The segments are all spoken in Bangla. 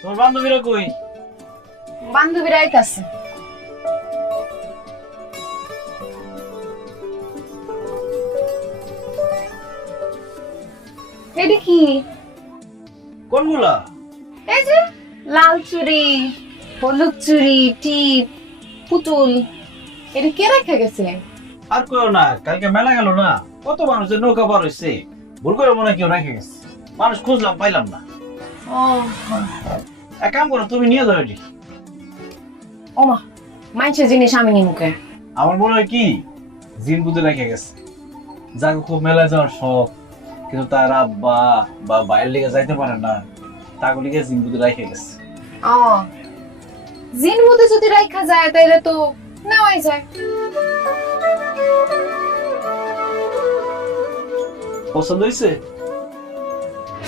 তোমার বান্ধবীরা কই? বান্ধবীরা আইতাছে। এটা কি? কোনগুলা? এই যে লাল চুড়ি, হলুদ চুড়ি, টিপ, পুতুল। এটা কে রেখে গেছে? আর কইও না, কালকে মেলা গেল না, কত মানুষের নৌকা পার হইছে, ভুল করে মনে হয় কেউ রেখে গেছে। মানুষ খুঁজলাম, পাইলাম না। ও এক কাম করো, তুমি নিয়ে যাও এটি। ওমা, মাইনসের জিনিস আমি নিমুকে। আমার মনে হয় কি জিন বুঝে রেখে গেছে, যাকে খুব মেলায় যাওয়ার শখ, কিন্তু তার আব্বা বা বাইরের লিগে যাইতে পারে না, তাকে লিগে জিন বুঝে রেখে গেছে। ও, জিন মধ্যে যদি রাখা যায় তাহলে তো নেওয়াই যায়। পছন্দ হয়েছে?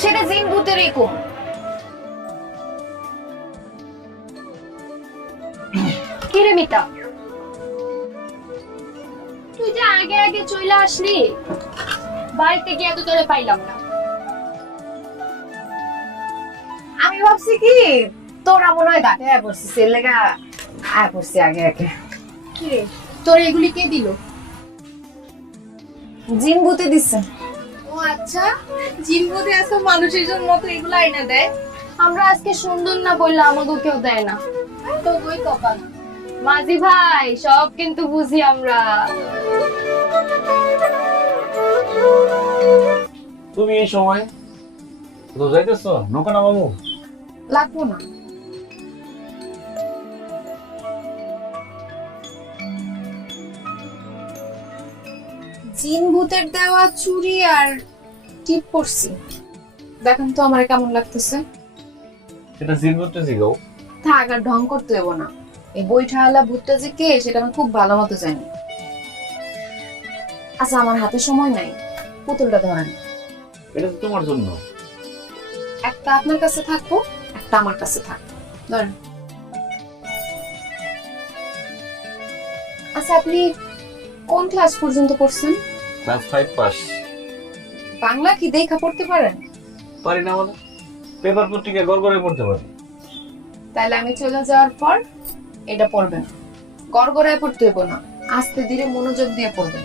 সেটা জিন ভূতেরই কম। কিরে মিতা, তুই যে আগে আগে চলে আসলি, বাড়িতে গিয়ে তো তোরে পাইলাম না। আমি ভাবছি কি তোরা মনে হয় দাঁতে আয় পড়ছিস, এর লেগা আয় পড়ছি আগে আগে। কিরে, তোর এগুলি কে দিল? জিন ভূতে দিচ্ছে। ও আচ্ছা, জিন বোধে আছে মানুষের জন্য মতো এগুলো আইনা দেয়। আমরা আজকে সুন্দর না বললে আমাকে কেউ দেয় না। তো ওই কপাল। মাঝি ভাই, সব কিন্তু বুঝি আমরা। তুমি এই সময় তো যাইতেছ নৌকা নামাবো? লাগবো না। জিন ভূতের দেওয়া চুড়ি আর টিপ পরছি, দেখেন তো আমার কেমন লাগতেছে। সেটা জিন করতে জিগাও। থাক, আর ঢং করতে দেবো না। এই বইঠাওয়ালা ভূতটা যে কে সেটা আমি খুব ভালো মতো জানি। আচ্ছা, আমার হাতে সময় নাই, পুতুলটা ধরেন। এটা তো তোমার জন্য। একটা আপনার কাছে থাকবো, একটা আমার কাছে থাকবো, ধরেন। আচ্ছা, আপনি কোন ক্লাস পর্যন্ত পড়ছেন? Class 5 pass. বাংলা কি দেখা পড়তে পারেন? পারি না মানে, পেপার পত্রিকা গড়গড়ে পড়তে পারি। তাহলে আমি চলে যাওয়ার পর এটা পড়বেন। গড়গড়ায় পড়তে হইব না, আস্তে ধীরে মনোযোগ দিয়ে পড়বেন।